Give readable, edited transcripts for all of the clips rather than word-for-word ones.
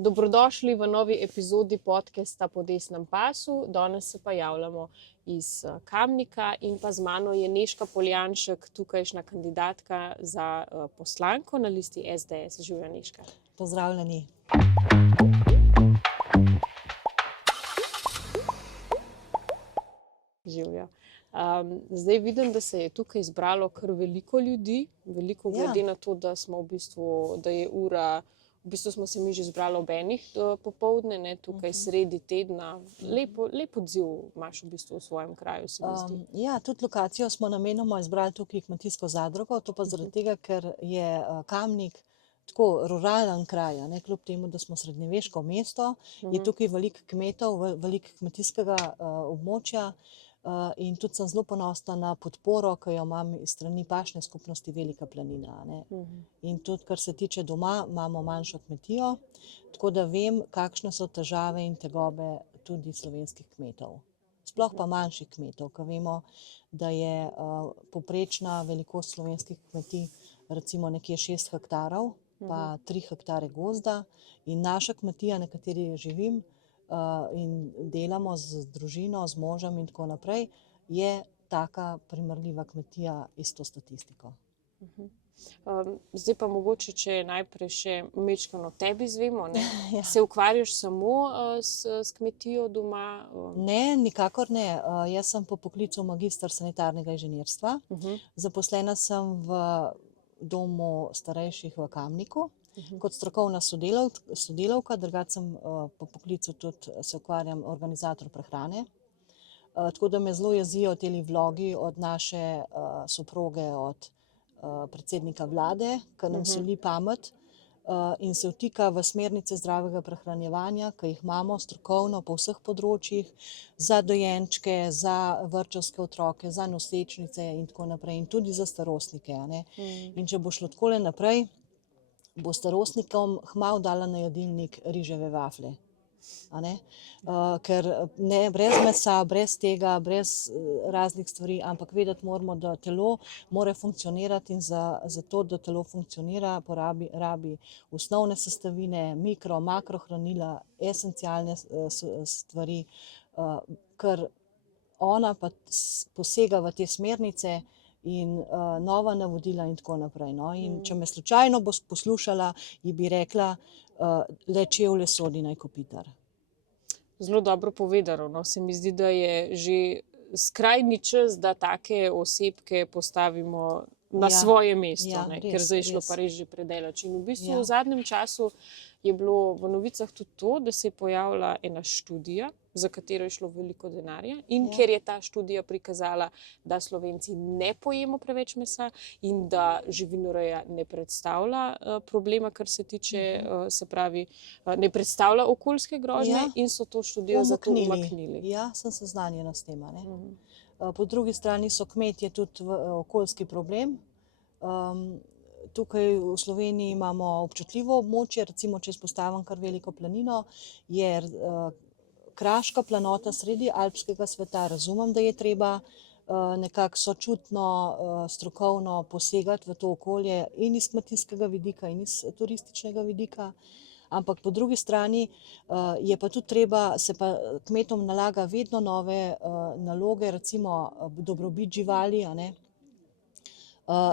Dobrodošli v novi epizodi podcasta Po desnem pasu. Danes se pa javljamo iz Kamnika in pa z mano je Nežka Poljanšek, tukajšnja kandidatka za poslanko na listi SDS. Živjo, Nežka. Pozdravljeni. Živjo. Zdaj vidim, da se je tukaj izbralo kar veliko ljudi, veliko glede na to, da smo da je ura. V bistvu smo se mi že zbrali ob enih popoldne, tukaj sredi tedna. Lep odziv imaš v bistvu v svojem kraju, se mi zdi. Ja, tudi lokacijo smo namenoma izbrali tukaj kmetijsko zadrugo, to pa zaradi tega, ker je Kamnik tako ruralen kraj, kljub temu, da smo srednjeveško mesto, je tukaj veliko kmetov, veliko kmetijskega območja. In tudi sem zelo ponosna na podporo, ki jo imam iz strani pašne skupnosti Velika planina. In tudi, kar se tiče doma, imamo manjšo kmetijo, tako da vem, kakšne so težave in tegobe tudi slovenskih kmetov. Sploh pa manjših kmetov, ker vemo, da je povprečna velikost slovenskih kmetij recimo nekje 6 hektarov, pa 3 hektare gozda. In naša kmetija, na kateri živim, in delamo z družino, z možem in tako naprej, je taka primerljiva kmetija s to statistiko. Zdaj pa mogoče, če najprej še majčkeno o tebi izvemo, Se ukvarjaš samo s kmetijo doma? Ne, nikakor ne. Jaz sem po poklicu magister sanitarnega inženirstva. Zaposlena sem v domu starejših v Kamniku kot strokovna sodelavka, drugače sem po poklicu tudi se ukvarjam organizator prehrane. Tako da me zelo jezijo teli vlogi od naše soproge, od predsednika vlade, ki nam soli pamet in se vtika v smernice zdravega prehranjevanja, ki jih imamo strokovno po vseh področjih, za dojenčke, za vrtčevske otroke, za nosečnice in tako naprej, in tudi za starostnike. In če bo šlo takole naprej, bo starostnikom kmalu dala na jedilnik riževe vaflje. Ker ne, brez mesa, brez tega, brez raznih stvari, ampak vedeti moramo, da telo mora funkcionirati in za to, da telo funkcionira, rabi osnovne sestavine, mikro, makrohranila, esencialne stvari, ker ona pa posega v te smernice in nova navodila in tako naprej. In če me slučajno bo poslušala, ji bi rekla, le čevlje sodi naj kopitar. Zelo dobro povedano. Se mi zdi, da je že skrajni čas, da take osebke postavimo na svoje mesto, ker zdaj je šlo pa res že predaleč. In v bistvu v zadnjem času je bilo v novicah tudi to, da se je pojavila ena študija, za katero je šlo veliko denarja, in ker je ta študija prikazala, da Slovenci ne pojemo preveč mesa in da živinoreja ne predstavlja problema, kar se tiče, se pravi, ne predstavlja okoljske grožnje, in so to študijo zato umaknili. Ja, sem seznanjena s tem. Po drugi strani so kmetje tudi okoljski problem. Tukaj v Sloveniji imamo občutljivo območje, recimo, če izpostavim kar Veliko planino, je kraška planota sredi alpskega sveta. Razumem, da je treba nekako sočutno, strokovno posegati v to okolje in iz kmetijskega vidika in iz turističnega vidika, ampak po drugi strani je pa tudi treba, se pa kmetom nalaga vedno nove naloge, recimo dobrobit živali.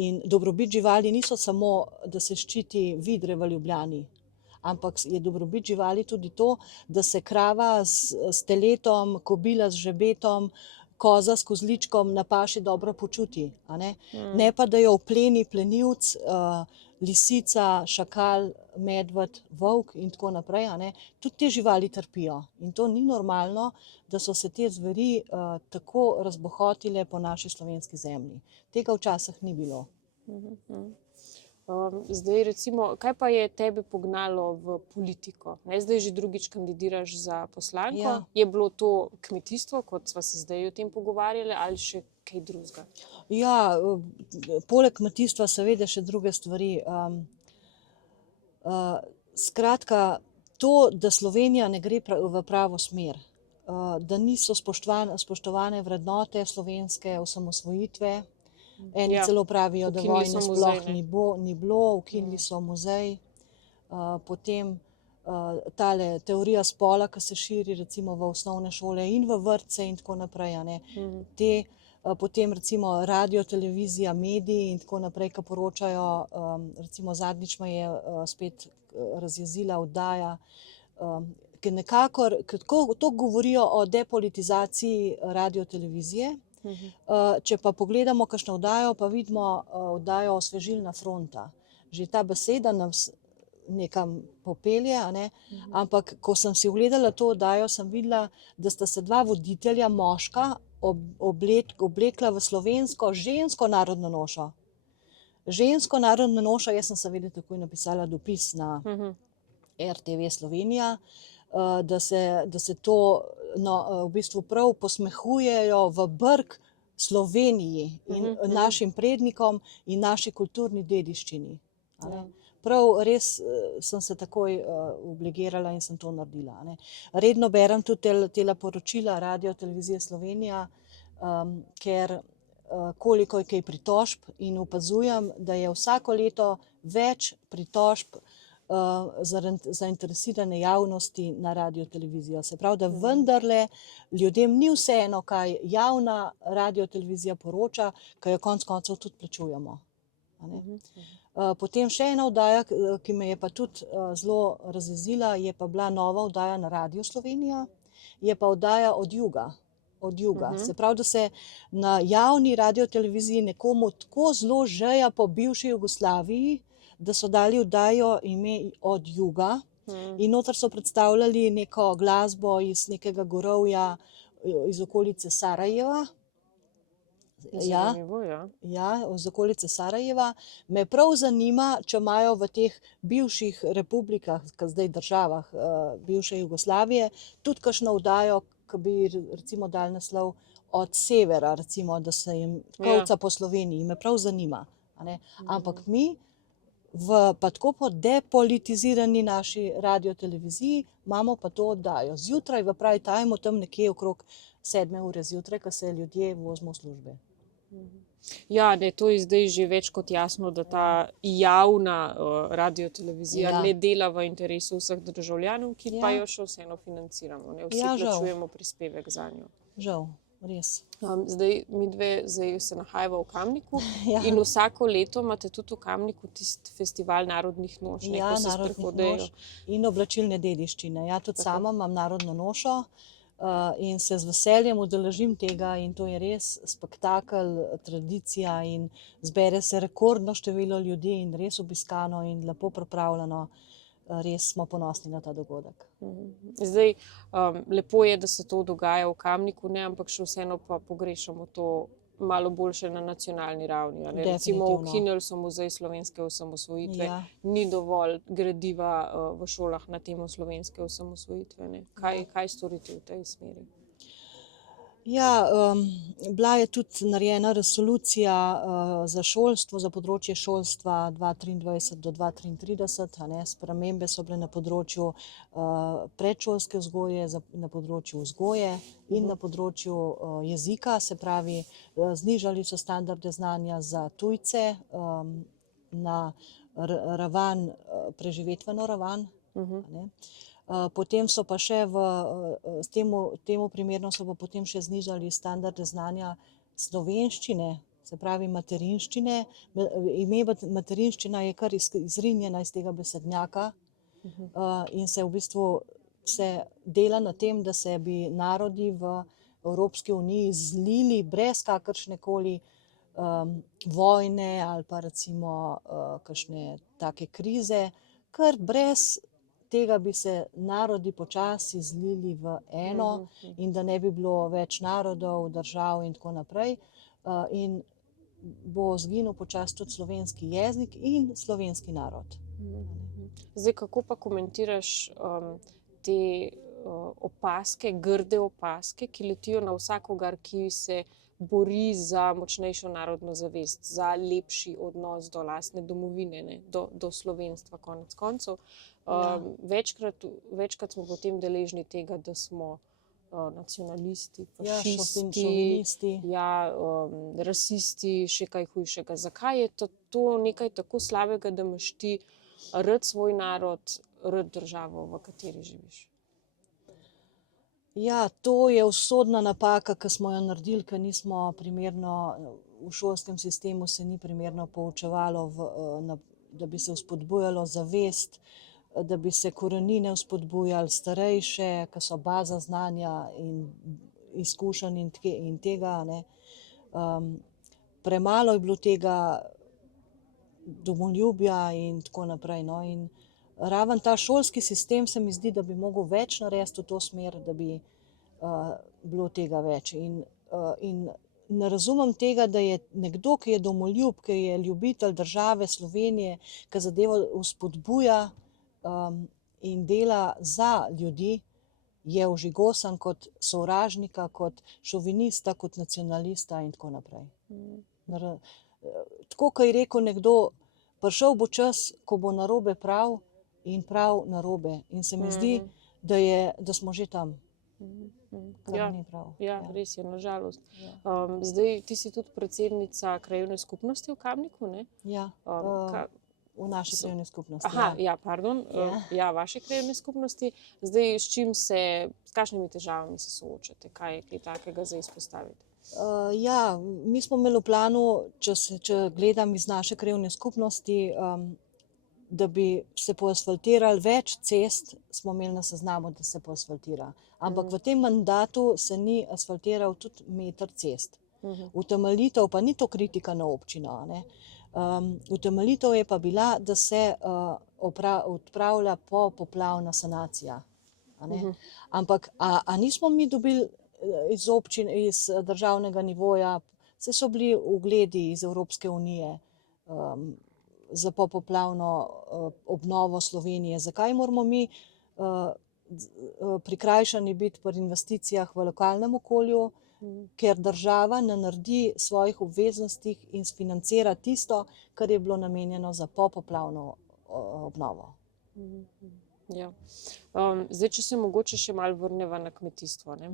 In dobrobit živali niso samo, da se ščiti vidre v Ljubljani, ampak je dobrobit živali tudi to, da se krava s teletom, kobila z žrebetom, koza s kozličkom na paši dobro počuti. Ne pa, da jo opleni plenilec, lisica, šakal, medved, volk in tako naprej. Tudi te živali trpijo in to ni normalno, da so se te zveri tako razbohotile po naši slovenski zemlji. Tega včasih ni bilo. Zdaj recimo, kaj pa je tebe pognalo v politiko? Zdaj že drugič kandidiraš za poslanko. Je bilo to kmetijstvo, kot sva se zdaj o tem pogovarjali, ali še kaj drugega? Ja, poleg kmetijstva seveda še druge stvari. Skratka, to, da Slovenija ne gre v pravo smer, da niso spoštovane vrednote slovenske osamosvojitve. Eni celo pravijo, da vojne sploh ni bilo, ukinili so muzej. Potem tale teorija spola, ki se širi recimo v osnovne šole in v vrtce in tako naprej, a ne. Potem recimo radio, televizija, mediji in tako naprej, ki poročajo, recimo zadnjič me je spet razjezila oddaja, ki nekako to govorijo o depolitizaciji radio, televizije. Če pa pogledamo kakšno oddajo, pa vidimo oddajo Osvežilna fronta. Že ta beseda nas nekam popelje, a ne? Ampak ko sem si ogledala to oddajo, sem videla, da sta se dva voditelja, moška, oblekla v slovensko žensko narodno nošo. Žensko narodno nošo, jaz sem seveda takoj napisala dopis na RTV Slovenija, da se to v bistvu prav posmehujejo v brk Sloveniji in našim prednikom in naši kulturni dediščini. Prav res sem se takoj obligirala in sem to naredila. Redno berem tudi tela poročila Radio Televizije Slovenija, ker koliko je kaj pritožb in opazujem, da je vsako leto več pritožb zainteresirane javnosti na radio televizijo. Se pravi, da vendarle ljudem ni vseeno, kaj javna radio televizija poroča, kaj jo konec koncev tudi plačujemo. Potem še ena oddaja, ki me je pa tudi zelo razjezila, je pa bila nova oddaja na Radio Slovenija, je pa oddaja Od juga. Se pravi, da se na javni radioteleviziji nekomu tako zelo žeja po bivši Jugoslaviji, da so dali oddajo ime Od juga in noter so predstavljali neko glasbo iz nekega gorovja iz okolice Sarajeva. Iz okolice Sarajeva. Me prav zanima, če imajo v teh bivših republikah, zdaj državah bivše Jugoslavije, tudi kakšno oddajo, ki bi recimo dali naslov Od severa, recimo, da se jim kolca po Sloveniji. Me prav zanima. Ampak mi pa tako po depolitizirani naši radioteleviziji imamo pa to oddajo. Zjutraj v prime timeu, tam nekje okrog 7 ure zjutraj, ko se ljudje vozimo v službe. Ja, to je zdaj že več kot jasno, da ta javna radiotelevizija ne dela v interesu vseh državljanov, ki pa jo še vseeno financiramo. Vsi plačujemo prispevek zanjo. Žal, res. Zdaj se nahajava v Kamniku in vsako leto imate tudi v Kamniku tisti festival narodnih noš. Ja, narodnih noš in oblačilne dediščine. Ja, tudi sama imam narodno nošo. In se z veseljem udeležim tega in to je res spektakel, tradicija in zbere se rekordno število ljudi in res obiskano in lepo pripravljeno. Res smo ponosni na ta dogodek. Zdaj, lepo je, da se to dogaja v Kamniku, ampak še vseeno pa pogrešamo to malo boljše na nacionalni ravni. Recimo ukinili so Muzej slovenske osamosvojitve, ni dovolj gradiva v šolah na temo slovenske osamosvojitve. Kaj storiti v tej smeri? Ja, bila je tudi narejena resolucija za šolstvo, za področje šolstva 2023 do 2033. Spremembe so bile na področju predšolske vzgoje, na področju vzgoje in na področju jezika. Se pravi, znižali so standarde znanja za tujce na raven, preživetveno raven. Potem so pa še temu primerno so pa potem še znižali standarde znanja slovenščine, se pravi materinščine. Ime materinščina je kar izrinjena iz tega besednjaka in se v bistvu dela na tem, da se bi narodi v Evropski uniji zlili brez kakršnekoli vojne ali pa recimo kakšne take krize, kar brez tega bi se narodi počasi zlili v eno in da ne bi bilo več narodov, držav in tako naprej. In bo zginil počasi tudi slovenski jezik in slovenski narod. Zdaj, kako pa komentiraš te opaske, grde opaske, ki letijo na vsakogar, ki se bori za močnejšo narodno zavest, za lepši odnos do lastne domovine, do slovenstva konec koncev. Večkrat smo potem deležni tega, da smo nacionalisti, fašisti, rasisti, še kaj hujšega. Zakaj je to nekaj tako slabega, da imaš ti rad svoj narod, rad državo, v kateri živiš? Ja, to je usodna napaka, ki smo jo naredili, ker nismo primerno, v šolskem sistemu se ni primerno poučevalo, da bi se vzpodbujalo zavest, da bi se korenine vzpodbujali starejše, ki so baza znanja in izkušenj in tega, ne. Premalo je bilo tega domoljubja in tako naprej, no, in raven ta šolski sistem se mi zdi, da bi mogel več narediti v to smer, da bi bilo tega več. In ne razumem tega, da je nekdo, ki je domoljub, ki je ljubitelj države Slovenije, ki zadevo vzpodbuja in dela za ljudi, je ožigosan kot sovražnika, kot šovinista, kot nacionalista in tako naprej. Tako, kot je rekel nekdo, prišel bo čas, ko bo narobe prav in prav narobe. In se mi zdi, da smo že tam. Kar ni prav. Ja, res je, nažalost. Zdaj, ti si tudi predsednica krajevne skupnosti v Kamniku, ne? Ja, v naši krajevni skupnosti. Pardon. Ja, vaše krajevne skupnosti. Zdaj, s kakšnimi težavami se soočate? Kaj je kaj takega za izpostaviti? Ja, mi smo imeli v planu, če gledam iz naše krajevne skupnosti, da bi se poasfaltirali več cest, smo imeli na seznamu, da se poasfaltira. Ampak v tem mandatu se ni asfaltiral tudi meter cest. Utemeljitev, pa ni to kritika na občino, ne. Utemeljitev je pa bila, da se odpravlja popoplavna sanacija. Ampak a nismo mi dobili iz občin, iz državnega nivoja, saj so bili ugledi iz Evropske unije za popoplavno obnovo Slovenije. Zakaj moramo mi prikrajšani biti pri investicijah v lokalnem okolju, ker država ne naredi svojih obveznosti in sfinancira tisto, kar je bilo namenjeno za popoplavno obnovo. Ja. Zdaj, če se mogoče še malo vrneva na kmetijstvo, ne.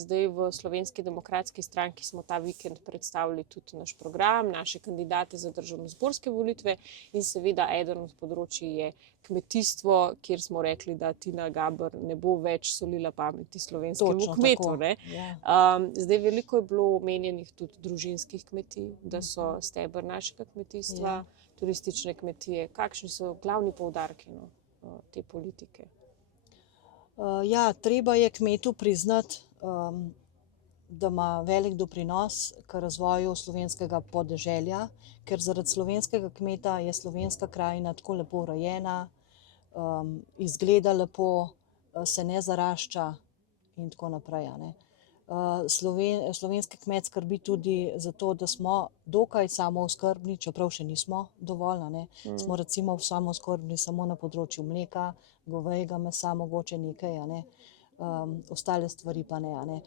Zdaj v Slovenski demokratski stranki smo ta vikend predstavili tudi naš program, naše kandidate za državnozborske volitve in seveda eden od področij je kmetijstvo, kjer smo rekli, da Tina Gaber ne bo več solila pameti slovenskemu kmetu, ne. Zdaj, veliko je bilo omenjenih tudi družinskih kmetij, da so steber našega kmetijstva, turistične kmetije. Kakšni so glavni poudarki, no, te politike? Ja, treba je kmetu priznati, da ima velik doprinos k razvoju slovenskega podeželja, ker zaradi slovenskega kmeta je slovenska krajina tako lepo urejena, izgleda lepo, se ne zarašča in tako naprej, a ne. Slovenski kmet skrbi tudi za to, da smo dokaj samooskrbni, čeprav še nismo dovolj, a ne. Smo recimo samooskrbni samo na področju mleka, govejega mesa, mogoče nekaj, a ne. Ostale stvari pa ne, a ne.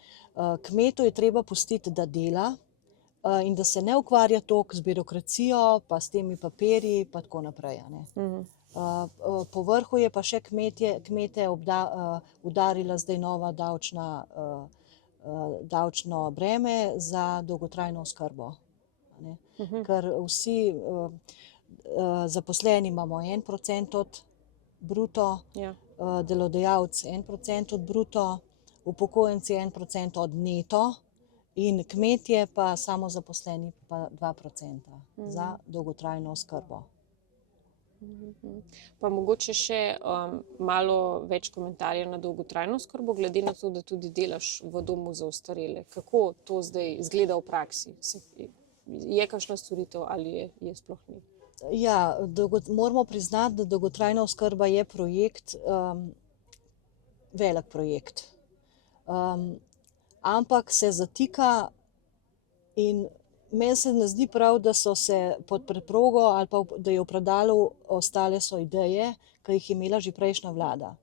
Kmetu je treba pustiti, da dela in da se ne ukvarja toliko z birokracijo, pa s temi papirji, pa tako naprej, a ne. Po vrhu je pa še kmete udarila zdaj nova davčno breme za dolgotrajno oskrbo. Ker vsi zaposleni imamo 1% od bruto, delodajalec 1% od bruto, upokojenci 1% od neto in kmetje pa samozaposleni pa 2% za dolgotrajno oskrbo. Pa mogoče še malo več komentarjev na dolgotrajno oskrbo, glede na to, da tudi delaš v domu za ostarele. Kako to zdaj izgleda v praksi? Je kakšna storitev ali je sploh ni? Ja, moramo priznati, da dolgotrajna oskrba je projekt, velik projekt. Ampak se zatika in meni se ne zdi prav, da so se pod preprogo ali pa da je v predalu ostale so ideje, ki jih je imela že prejšnja vlada.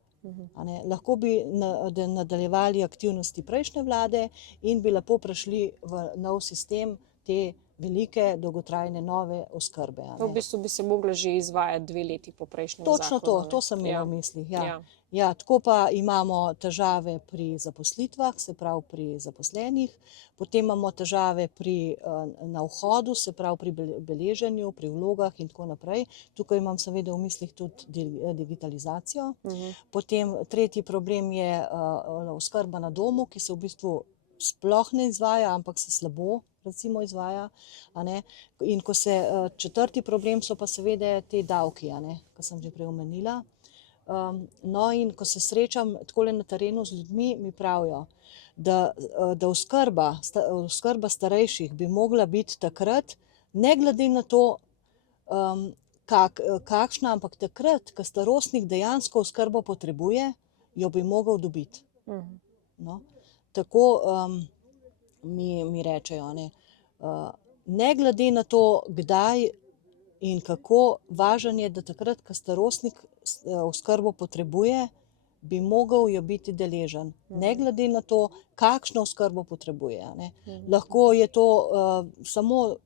Lahko bi nadaljevali aktivnosti prejšnje vlade in bi lepo prišli v nov sistem te velike, dolgotrajne, nove oskrbe. V bistvu bi se mogla že izvajati 2 leti po prejšnjem zakonu. Točno to sem imela v mislih. Ja. Ja, tako pa imamo težave pri zaposlitvah, se pravi pri zaposlenih, potem imamo težave na vhodu, se pravi pri beleženju, pri vlogah in tako naprej. Tukaj imam seveda v mislih tudi digitalizacijo. Potem tretji problem je oskrba na domu, ki se v bistvu sploh ne izvaja, ampak se slabo recimo izvaja. In četrti problem so pa seveda te davki, ki sem že prej omenila. No, in ko se srečam takole na terenu z ljudmi, mi pravijo, da oskrba starejših bi mogla biti takrat, ne glede na to, kakšna, ampak takrat, ko starostnik dejansko oskrbo potrebuje, jo bi mogel dobiti. No, tako mi rečejo, ne glede na to, kdaj in kako, važen je, da takrat, ko starostnik oskrbo potrebuje, bi mogel jo biti deležen. Ne glede na to, kakšno oskrbo potrebuje. Lahko je to samo,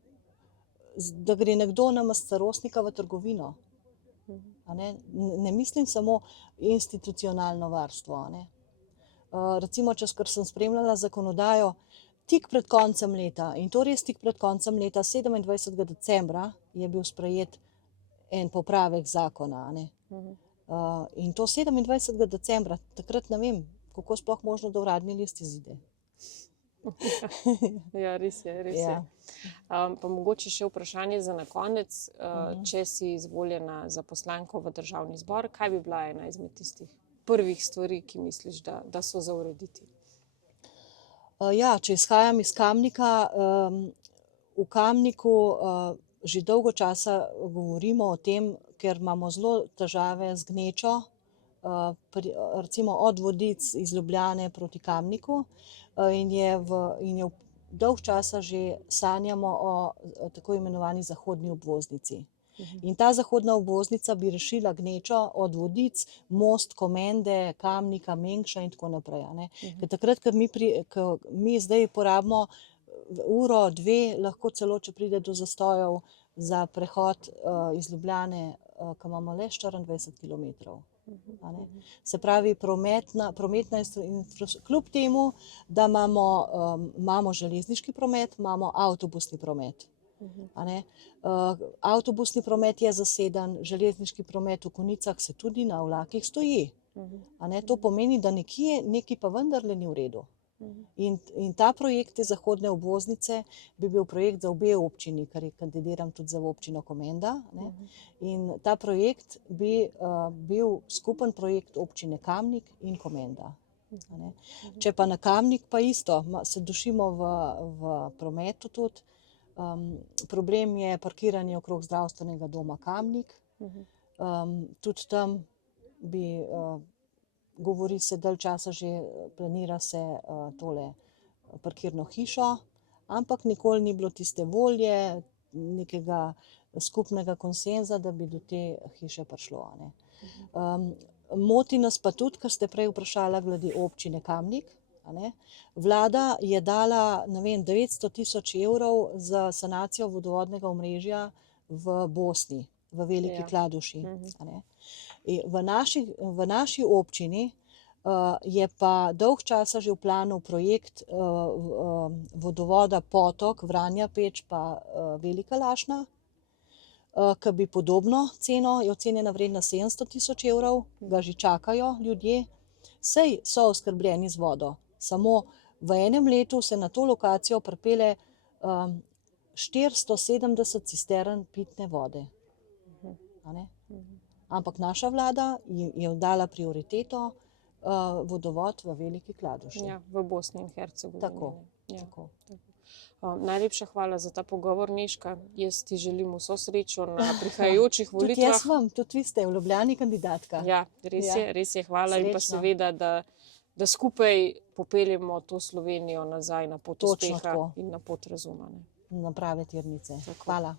da gre nekdo namest starostnika v trgovino. Ne mislim samo institucionalno varstvo. Recimo, ker sem spremljala zakonodajo tik pred koncem leta, in to res tik pred koncem leta, 27. decembra je bil sprejet en popravek zakona. In to 27. decembra, takrat ne vem, kako sploh možno, da uradni list izide. Ja, res je. Pa mogoče še vprašanje za na konec. Če si izvoljena za poslanko v Državni zbor, kaj bi bila ena izmed tistih prvih stvari, ki misliš, da so za urediti? Ja, če izhajam iz Kamnika, v Kamniku že dolgo časa govorimo o tem, ker imamo zelo težave z gnečo, recimo od Vodic iz Ljubljane proti Kamniku, in je dolgo časa že sanjamo o tako imenovani zahodni obvoznici. In ta zahodna obvoznica bi rešila gnečo od Vodic, Most, Komende, Kamnika, Mengša in tako naprej. Ker takrat, ko mi zdaj porabimo uro, dve, lahko celo, če pride do zastojev za prehod iz Ljubljane, ko imamo le 24 kilometrov. Se pravi, prometna kljub temu, da imamo železniški promet, imamo avtobusni promet. Avtobusni promet je zaseden, železniški promet v konicah se tudi na vlakih stoji. To pomeni, da nekaj pa vendarle ni v redu. In ta projekt te zahodne obvoznice bi bil projekt za obe občini, ker kandidiram tudi za občino Komenda. In ta projekt bi bil skupen projekt občine Kamnik in Komenda. Če pa na Kamnik pa isto, se dušimo v prometu tudi. Problem je parkiranje okrog zdravstvenega doma Kamnik. Tudi tam govori se dalj časa že, planira se tole parkirno hišo, ampak nikoli ni bilo tiste volje, nekega skupnega konsenza, da bi do te hiše prišlo. Moti nas pa tudi, kar ste prej vprašala glede občine Kamnik. Vlada je dala, ne vem, 900 000 evrov za sanacijo vodovodnega omrežja v Bosni, v Veliki Kladuši. V naši občini je pa dolg časa že v planu projekt vodovoda Potok, Vranja Peč pa Velika Lašna, ki bi podobno ceno, je ocenjena vredna 700 000 evrov, ga že čakajo ljudje. Saj so oskrbljeni z vodo, samo v enem letu se na to lokacijo pripelje 470 cistern pitne vode. Ampak naša vlada je dala prioriteto vodovod v Veliki Kladuši. Ja, v Bosni in Hercegovini. Tako. Najlepša hvala za ta pogovor, Nežka. Jaz ti želim vso srečo na prihajajočih volitvah. Tudi jaz vam, tudi vi ste v Ljubljani kandidatka. Ja, res je, hvala. In pa seveda, da skupaj popeljemo to Slovenijo nazaj na pot uspeha in na pot razuma. Na prave tirnice. Hvala.